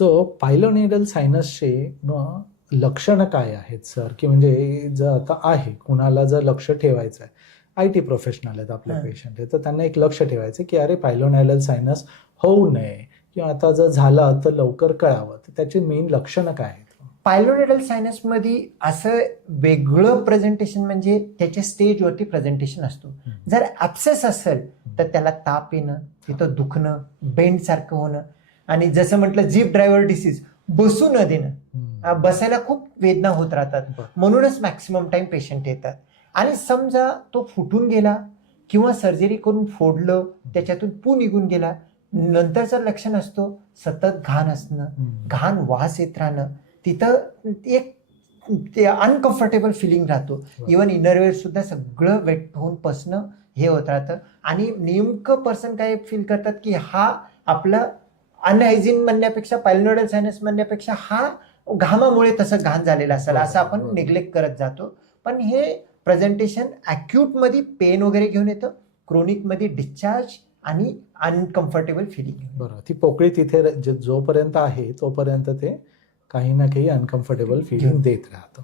So पायलोनेरल सायनसचे लक्षणं काय आहेत सर? की म्हणजे जर आता आहे कुणाला जर लक्ष ठेवायचं आहे, IT प्रोफेशनल आहेत आपले पेशंट आहेत, तर त्यांना एक लक्ष ठेवायचं की अरे पायलोनेरल सायनस होऊ नये किंवा आता जर झाला तर लवकर कळावं, तर त्याची मेन लक्षणं काय आहेत? पायलोनेरल सायनसमध्ये असं वेगळं प्रेझेंटेशन म्हणजे त्याच्या स्टेजवरती प्रेझेंटेशन असतो. जर ॲब्सेस असेल तर त्याला ताप येणं, तिथं दुखणं, बेंड सारखं होणं, आणि जसं म्हटलं जीप ड्रायव्हर डिसीज, बसू न देणं, बसायला खूप वेदना होत राहतात. म्हणूनच मॅक्सिमम टाइम पेशंट येतात. आणि समजा तो फुटून गेला किंवा सर्जरी करून फोडलं, त्याच्यातून पू निघून गेला, नंतरचं लक्षण असतो सतत घाण असणं, घाण वास येत राहणं, तिथं एक ते अनकम्फर्टेबल फिलिंग राहतो. इव्हन इनरवेअर सुद्धा सगळं वेट होऊन पसणं हे होत राहतं. आणि नेमकं पर्सन काय फील करतात की हा आपला अनहायजीन म्हणण्यापेक्षा, पायलोनेरल सायनस म्हणण्यापेक्षा हा घामामुळे तसं घाण झालेलं असेल असं आपण निग्लेक्ट करत जातो. पण हे प्रेझेंटेशन ॲक्यूटमध्ये पेन वगैरे घेऊन येतं, क्रोनिकमध्ये डिस्चार्ज आणि अनकम्फर्टेबल फिलिंग. बरं, ती पोकळी तिथे जोपर्यंत आहे तोपर्यंत ते काही ना काही अनकम्फर्टेबल फिलिंग देत राहतं.